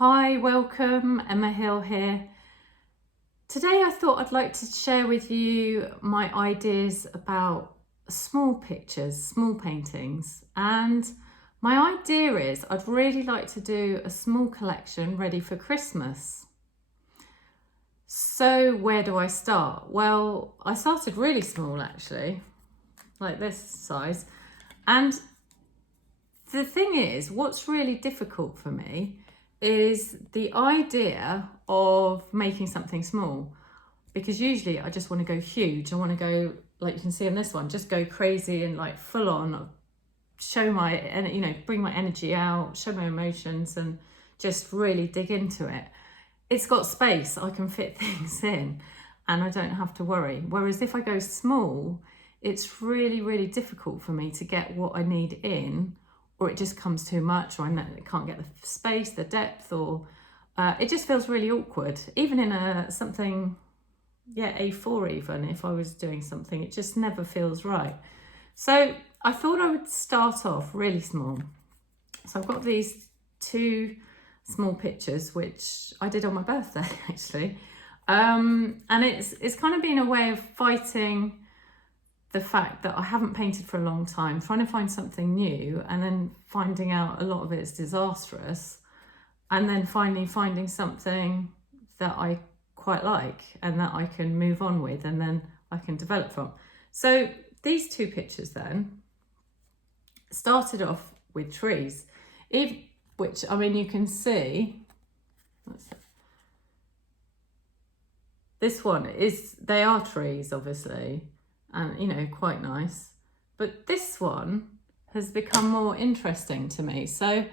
Hi, welcome, Emma Hill here. Today I thought I'd like to share with you my ideas about small pictures, small paintings, and my idea is I'd really like to do a small collection ready for Christmas. So where do I start? Well, I started really small actually, like this size, and the thing is, what's really difficult for me is the idea of making something small, because usually I just want to go huge. I want to go, like you can see in this one, just go crazy and like full on show my, bring my energy out, show my emotions and just really dig into it. It's got space, I can fit things in and I don't have to worry. Whereas if I go small, it's really, really difficult for me to get what I need in, or it just comes too much, or I can't get the space, the depth, or it just feels really awkward. Even in something, A4 even, if I was doing something, it just never feels right. So I thought I would start off really small. So I've got these two small pictures, which I did on my birthday actually. And it's kind of been a way of fighting the fact that I haven't painted for a long time, trying to find something new and then finding out a lot of it is disastrous, and then finally finding something that I quite like and that I can move on with and then I can develop from. So these two pictures then started off with trees, which, I mean, you can see, this one they are trees obviously, and quite nice, but this one has become more interesting to me. So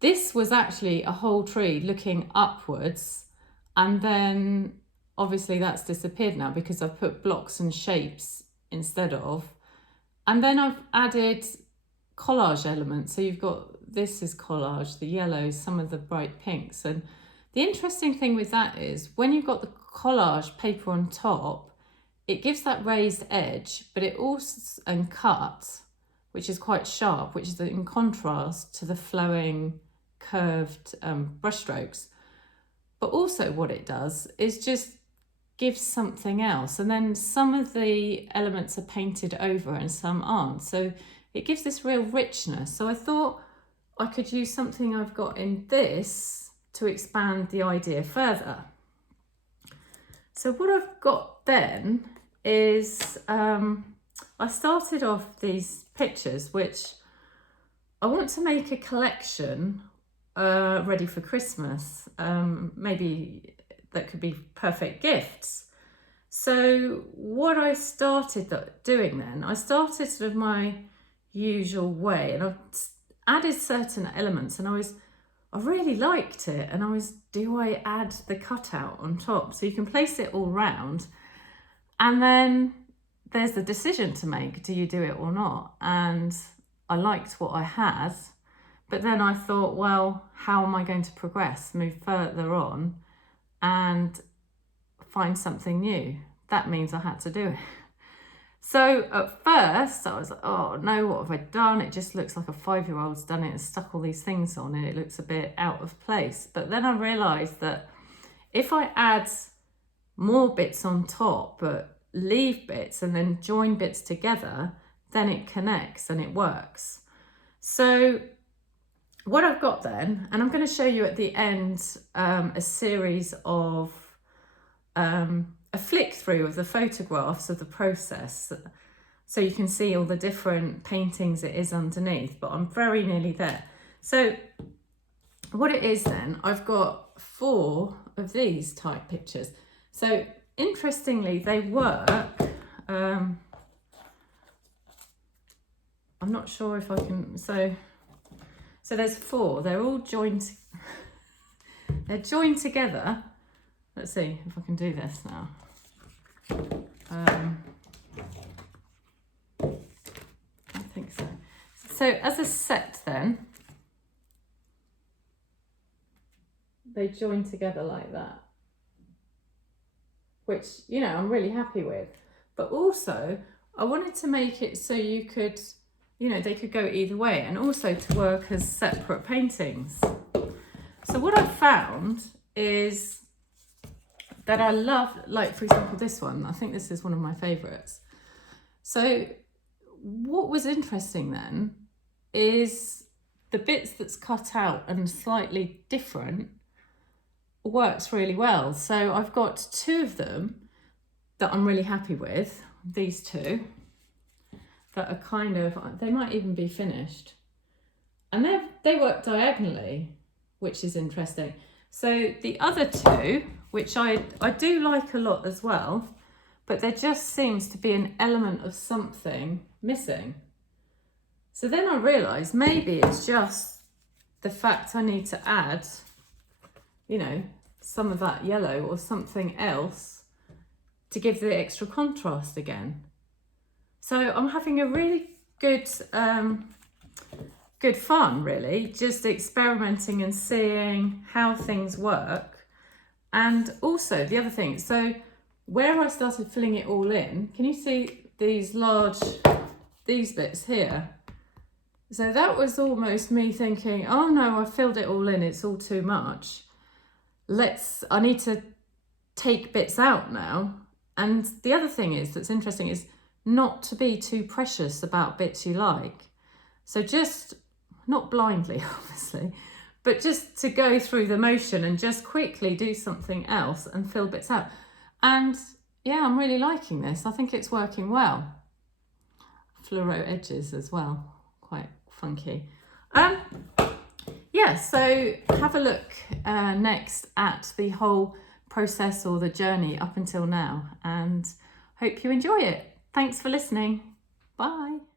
this was actually a whole tree looking upwards, and then obviously that's disappeared now because I've put blocks and shapes instead of, and then I've added collage elements. So you've got, this is collage, the yellows, some of the bright pinks, and the interesting thing with that is when you've got the collage paper on top, it gives that raised edge, but it also, and cut, which is quite sharp, which is in contrast to the flowing curved brush strokes. But also what it does is just gives something else. And then some of the elements are painted over and some aren't. So it gives this real richness. So I thought I could use something I've got in this to expand the idea further. So what I've got then is I started off these pictures, which I want to make a collection ready for Christmas. Maybe that could be perfect gifts. So what I started doing then, I started sort of my usual way, and I've added certain elements, and I really liked it, and do I add the cutout on top? So you can place it all round, and then there's the decision to make, do you do it or not? And I liked what I had, but then I thought, well, how am I going to progress, move further on and find something new? That means I had to do it. So at first I was like, oh no, what have I done? It just looks like a 5-year-old's done it and stuck all these things on it. It looks a bit out of place. But then I realised that if I add more bits on top, but leave bits and then join bits together, then it connects and it works. So what I've got then, and I'm going to show you at the end a series of a flick through of the photographs of the process, so you can see all the different paintings it is underneath, but I'm very nearly there. So what it is then, I've got 4 of these type pictures. So interestingly, they work. I'm not sure if I can, so there's 4, they're all joined, they're joined together. Let's see if I can do this now. I think so. So as a set then, they join together like that, which, I'm really happy with. But also I wanted to make it so you could, they could go either way, and also to work as separate paintings. So what I've found is that I love, like for example, this one. I think this is one of my favourites. So what was interesting then is the bits that's cut out and slightly different works really well. So I've got two of them that I'm really happy with, these two, that are kind of, they might even be finished. And they work diagonally, which is interesting. So the other two, which I do like a lot as well, but there just seems to be an element of something missing. So then I realised maybe it's just the fact I need to add, you know, some of that yellow or something else to give the extra contrast again. So I'm having a really good fun, really, just experimenting and seeing how things work. And also the other thing, so where I started filling it all in, can you see these bits here? So that was almost me thinking, oh no, I filled it all in, it's all too much. I need to take bits out now. And the other thing that's interesting is not to be too precious about bits you like. So just, not blindly obviously, but just to go through the motion and just quickly do something else and fill bits out. And yeah, I'm really liking this. I think it's working well. Fluoro edges as well, quite funky. Yeah, so have a look next at the whole process or the journey up until now, and hope you enjoy it. Thanks for listening. Bye.